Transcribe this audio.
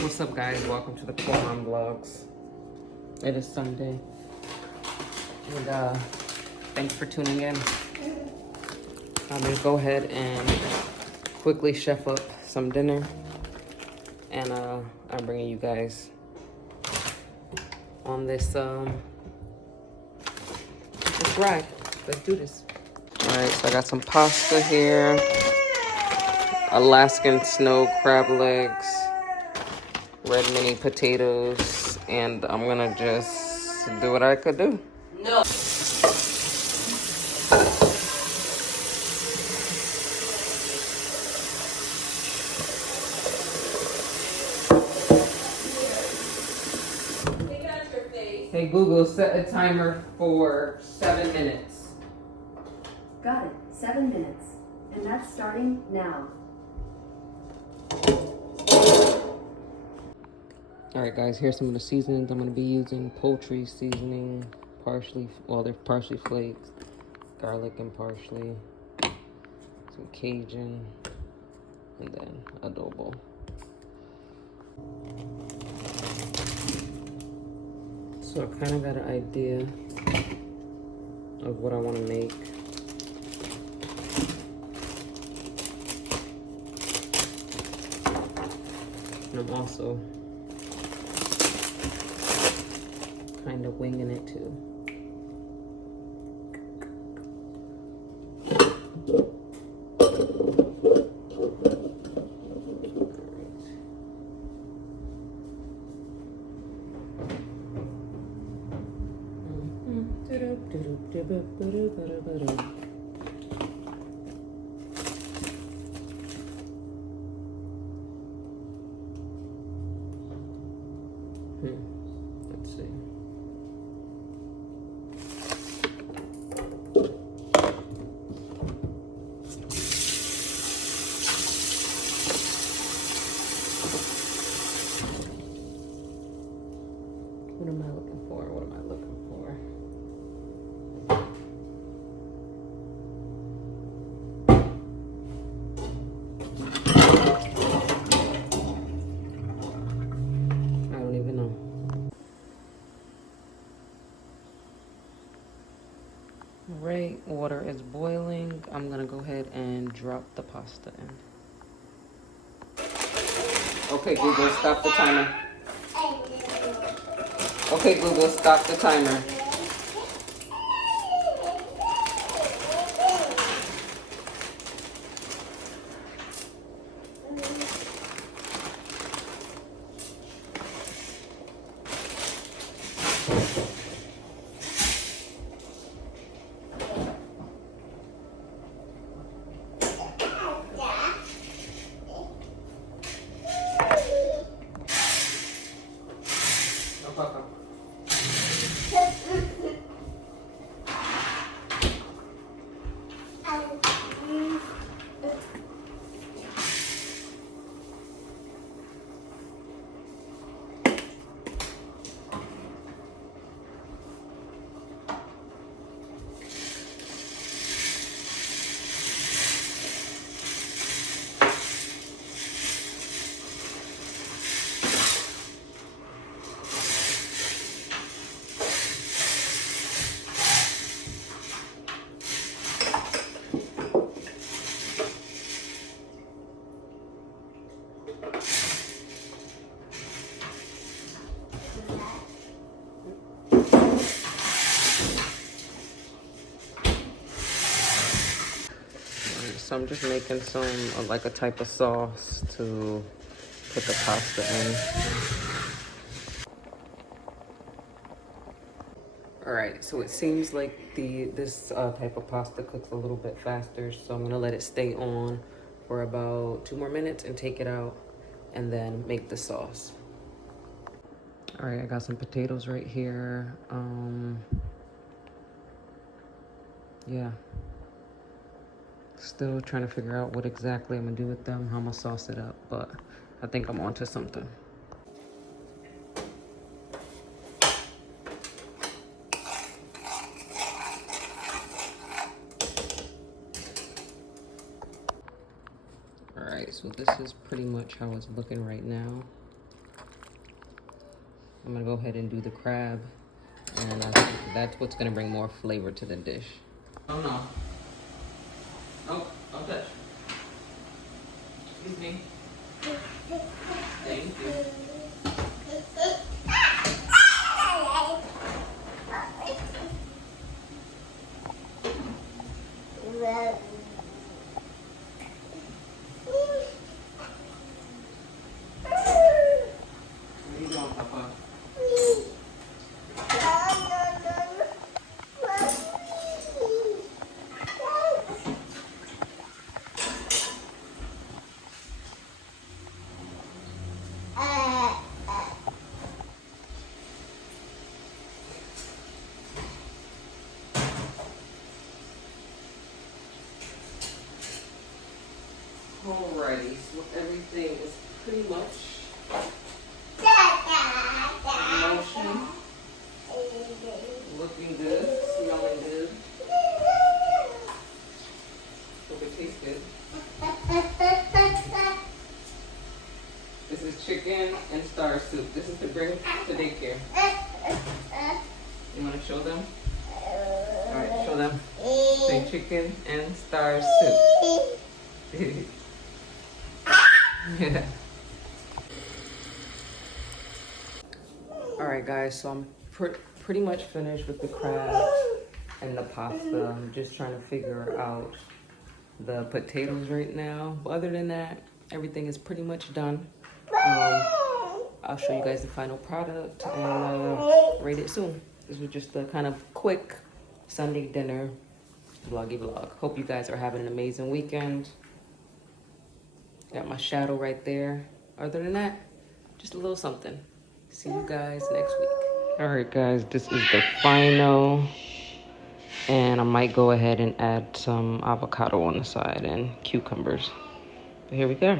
What's up, guys? Welcome to the Quran Vlogs. It is Sunday, and thanks for tuning in. I'm gonna go ahead and quickly chef up some dinner, and I'm bringing you guys on this ride. Let's do this. All right, so I got some pasta here, Alaskan snow crab legs, red mini potatoes, and I'm gonna just do what I could do. No. Hey Google, set a timer for 7 minutes. Got it, 7 minutes. And that's starting now. Alright guys, here's some of the seasonings. I'm going to be using poultry seasoning, parsley, well they're parsley flakes, garlic and parsley, some Cajun, and then adobo. So I kind of got an idea of what I want to make. And I'm also kind of winging it too. Let's see. What am I looking for? What am I looking for? I don't even know. All right, water is boiling. I'm gonna go ahead and drop the pasta in. Okay, Google, stop the timer. Okay, Google, stop the timer. So I'm just making some, like a type of sauce to put the pasta in. Alright, so it seems like this type of pasta cooks a little bit faster, so I'm gonna let it stay on for about 2 more minutes and take it out and then make the sauce. Alright, I got some potatoes right here. Yeah. Still trying to figure out what exactly I'm gonna do with them, how I'm gonna sauce it up, but I think I'm onto something. right, so this is pretty much how it's looking right now. I'm gonna go ahead and do the crab, and that's what's gonna bring more flavor to the dish. Oh no. Oh, don't touch. Excuse me. Thank you. What are you doing, Papa? Alrighty, so everything is pretty much in motion. Looking good, smelling good. Hope it tastes good. This is chicken and star soup. This is to bring to daycare. You want to show them? Alright, show them. Say chicken and star soup. Yeah. Alright guys, so I'm pretty much finished with the crab and the pasta. I'm just trying to figure out the potatoes right now. But other than that, everything is pretty much done. I'll show you guys the final product and rate it soon. This was just a kind of quick Sunday dinner vloggy vlog. Hope you guys are having an amazing weekend. Got my shadow right there. Other than that, just a little something. See you guys next week. All right, guys, this is the final. And I might go ahead and add some avocado on the side and cucumbers. But here we go.